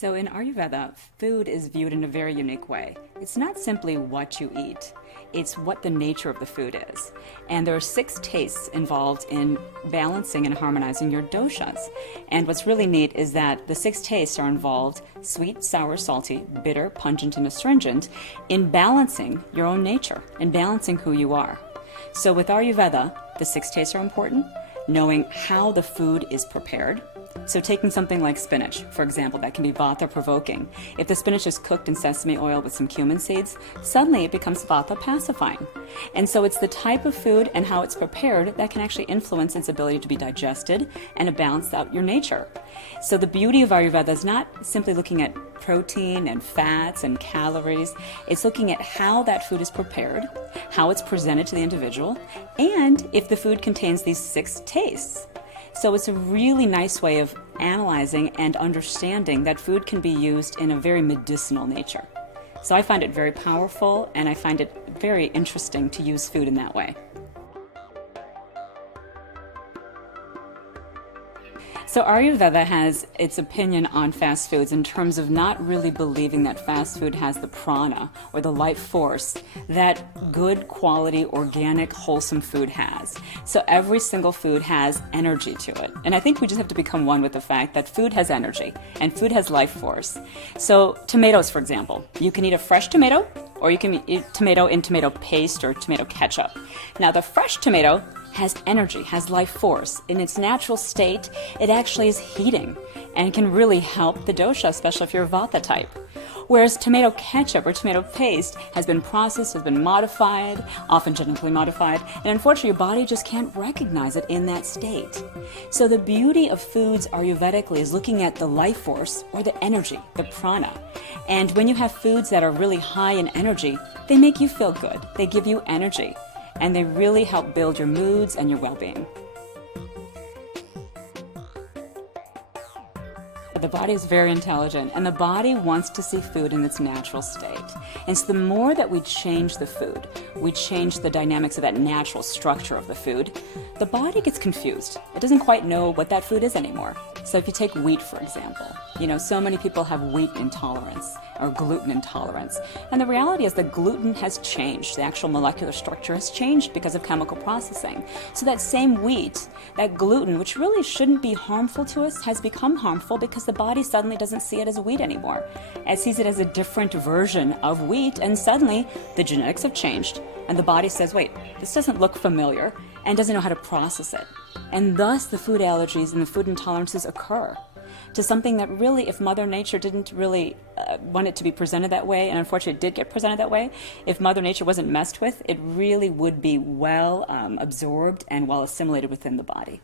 So in Ayurveda, food is viewed in a very unique way. It's not simply what you eat, it's what the nature of the food is. And there are 6 tastes involved in balancing and harmonizing your doshas. And what's really neat is that the 6 tastes are involved: sweet, sour, salty, bitter, pungent, and astringent, in balancing your own nature and balancing who you are. So with Ayurveda, the 6 tastes are important, knowing how the food is prepared. So taking something like spinach, for example, that can be vata provoking. If the spinach is cooked in sesame oil with some cumin seeds, suddenly it becomes vata pacifying. And so it's the type of food and how it's prepared that can actually influence its ability to be digested and to balance out your nature. So the beauty of Ayurveda is not simply looking at protein and fats and calories. It's looking at how that food is prepared, how it's presented to the individual, and if the food contains these 6 tastes. So it's a really nice way of analyzing and understanding that food can be used in a very medicinal nature. So I find it very powerful, and I find it very interesting to use food in that way. So Ayurveda has its opinion on fast foods in terms of not really believing that fast food has the prana, or the life force, that good quality, organic, wholesome food has. So every single food has energy to it. And I think we just have to become one with the fact that food has energy and food has life force. So tomatoes, for example, you can eat a fresh tomato, or you can eat tomato in tomato paste or tomato ketchup. Now the fresh tomato has energy, has life force. In its natural state, it actually is heating and can really help the dosha, especially if you're a vata type. Whereas tomato ketchup or tomato paste has been processed, has been modified, often genetically modified, and unfortunately your body just can't recognize it in that state. So the beauty of foods Ayurvedically is looking at the life force, or the energy, the prana. And when you have foods that are really high in energy, they make you feel good. They give you energy. And they really help build your moods and your well-being. The body is very intelligent, and the body wants to see food in its natural state. And so the more that we change the food, we change the dynamics of that natural structure of the food, the body gets confused. It doesn't quite know what that food is anymore. So if you take wheat, for example, so many people have wheat intolerance or gluten intolerance. And the reality is that gluten has changed. The actual molecular structure has changed because of chemical processing. So that same wheat, that gluten, which really shouldn't be harmful to us, has become harmful because the body suddenly doesn't see it as wheat anymore. It sees it as a different version of wheat, and suddenly the genetics have changed, and the body says, wait, this doesn't look familiar, and doesn't know how to process it. And thus the food allergies and the food intolerances occur to something that really, if Mother Nature didn't really want it to be presented that way, and unfortunately it did get presented that way, if Mother Nature wasn't messed with, it really would be well absorbed and well assimilated within the body.